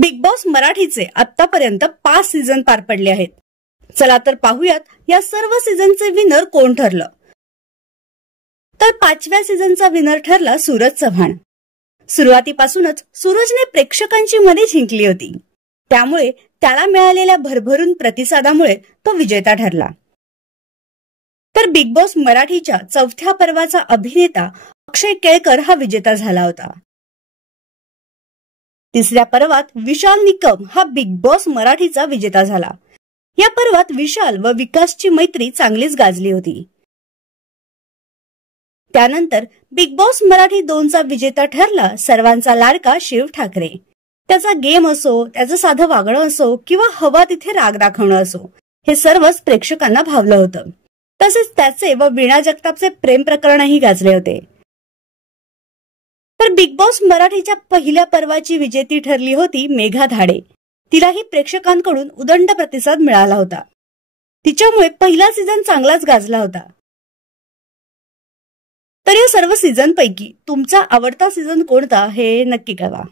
Big boss मराठीचे आतापर्यंत 5 season पार पडले आहेत. चला तर पाहूयात या सर्व सीझनचे विनर कोण ठरलं. तर 5व्या सीझनचा विनर ठरला सूरज चव्हाण. सुरुवातीपासूनच सूरजने प्रेक्षकांची मने जिंकली होती, त्यामुळे त्याला मिळालेल्या भरभरून प्रतिसादामुळे तो विजेता ठरला. तर बिग बॉस मराठीच्या 4थ्या पर्वाचा अभिनेता अक्षय केळकर हा विजेता झाला होता. 3ऱ्या पर्वात विशाल निकम हा बिग बॉस मराठीचा विजेता झाला. या पर्वात विशाल व विकासची मैत्री चांगलीच गाजली होती. त्यानंतर बिग बॉस मराठी 2चा विजेता ठरला सर्वांचा लाडका शिव ठाकरे. त्याचा गेम असो, त्याचं साधं वागणं असो किंवा हवा तिथे राग दाखवणं असो, हे सर्वच प्रेक्षकांना भावलं होतं. तसेच त्याचे व वीणा जगतापचे प्रेम प्रकरणही गाजले होते. तर बिग बॉस मराठीच्या पहिल्या पर्वाची विजेती ठरली होती मेघा धाडे. तिलाही प्रेक्षकांकडून उदंड प्रतिसाद मिळाला होता. तिच्यामुळे पहिला सीझन चांगलाच गाजला होता. तर या सर्व सीझन पैकी तुमचा आवडता सीझन कोणता हे नक्की कळवा.